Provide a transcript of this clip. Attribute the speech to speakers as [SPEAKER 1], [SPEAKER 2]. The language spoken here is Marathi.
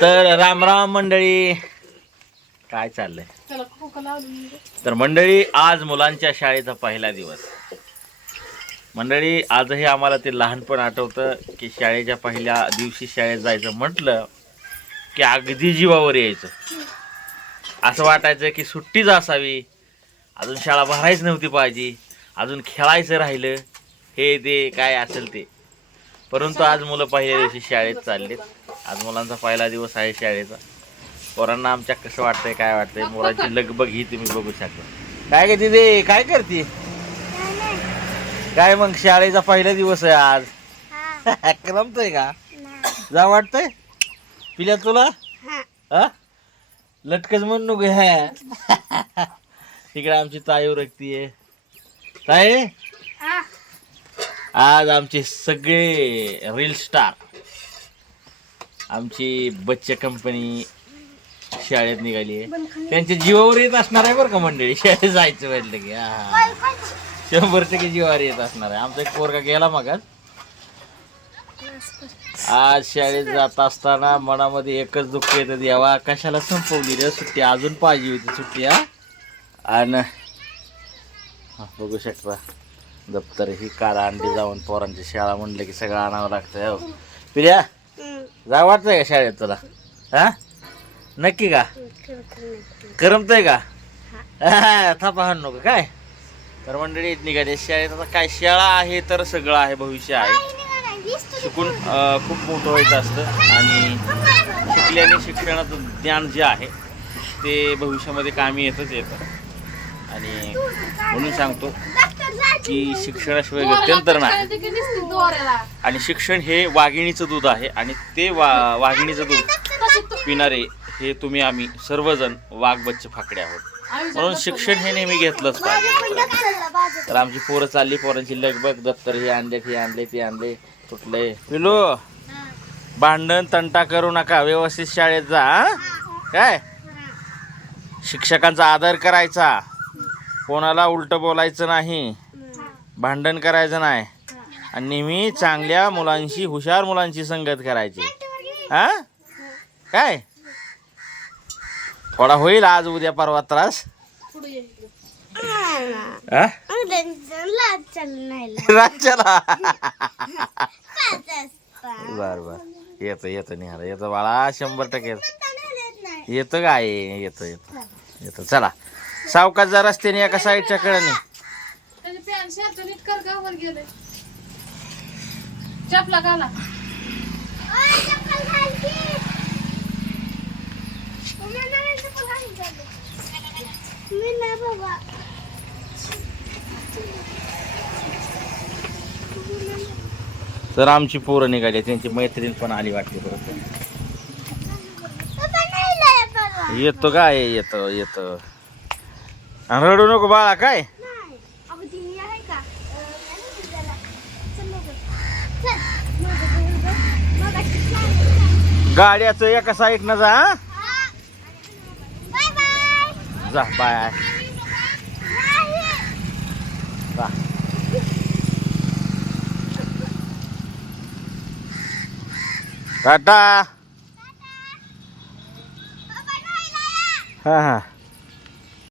[SPEAKER 1] तर रामराम मंडळी. काय चाललंय? तर मंडळी आज मुलांच्या शाळेचा पहिला दिवस. मंडळी आजही आम्हाला ते लहानपण आठवतं की शाळेच्या पहिल्या दिवशी शाळेत जायचं म्हटलं की अगदी जीवावर यायचं. असं वाटायचं की सुट्टीच असावी. अजून शाळा भरायच नव्हती पाहिजे. अजून खेळायचं राहिलं. हे ते काय असेल ते. परंतु आज मुलं पहिल्या दिवशी शाळेत चाललेत. आज मुलांचा पहिला दिवस आहे शाळेचा. पोरांना आमच्या कसं वाटतंय काय वाटतंय? मोरांची लगबग ही तुम्ही बघू शकता. काय गे तिथे काय करते? काय मग शाळेचा पहिला दिवस आहे आज? रमतोय का? जा वाटतंय? पिल्या तुला? हा? लटकच म्हणू नको ह्या. तिकडे आमची ताई रक्तीये ताई? आज आमचे सगळे रील स्टार आमची बच्चे कंपनी शाळेत निघाली आहे. त्यांच्या जीवावर येत असणार आहे बरं का मंडळी? शाळेत जायचं म्हटलं की हा. शंभर टक्के जीवावर येत असणार आहे. आमचा एक पोरगा गेला मग आज शाळेत जात असताना मनामध्ये एकच दुःख येतं देवा कशाला संपवली रे? सुट्टी अजून पाहिजे होती सुट्टी हा? आणि हा, बघू शकता. दप्तर ही कार अंडी जाऊन पोरांची शाळा म्हणलं की सगळं आणावं लागतं हो. पिल्या जा वाटतंय का शाळेत तुला? हा? नक्की का? करमतंय का? थापा हाण नको. काय? तर मंडळी निघाले शाळेत. आता काय शाळा आहे तर सगळं आहे भविष्य आहे. शिकून खूप मोठं व्हायचं असतं. आणि शिकल्याने शिक्षणाचं ज्ञान जे आहे ते भविष्यामध्ये कामी येतच येतं. आणि म्हणून सांगतो की शिक्षणाशिवाय गत्यंतर नाही. आणि शिक्षण हे वाघिणीचं दूध आहे आणि ते वा वाघिणीचं दूध पिणारे हे तुम्ही आम्ही सर्वजण वाघ बच्चे फाकडे आहोत. म्हणून शिक्षण हे नेहमी घेतलंच पाहिजे. तर आमची पोरं चालली पोरांची लगबग दप्तर हे आणले हे आणले ते आणले कुठले पिलो भांडण तंटा करू नका व्यवस्थित शाळेत जा? काय? शिक्षकांचा आदर करायचा. कोणाला उलट बोलायचं नाही. भांडण करायचं नाही. आणि नेहमी चांगल्या मुलांशी हुशार मुलांची संगत करायची. हा? काय? थोडा होईल आज उद्या परवा त्रास.
[SPEAKER 2] रात
[SPEAKER 1] चला राज्याला बर बर. येतं येतं निहार येतं बाळा शंभर टक्के. येतं काय येतं येतं. येतं. चला. सावकाश जा रस्त्याने एका साईडच्या कडेने.
[SPEAKER 2] त्याची नीट कर का गेले चपला घाला.
[SPEAKER 1] तर आमची पोरं निघाली त्यांची मैत्रीण पण आली वाटते परत. येतो काय येतो येतो. रडू नको बाळा काय? गाड्याचं एका साईडनं जा हा? जा बाय. जा. टाटा. हा हा.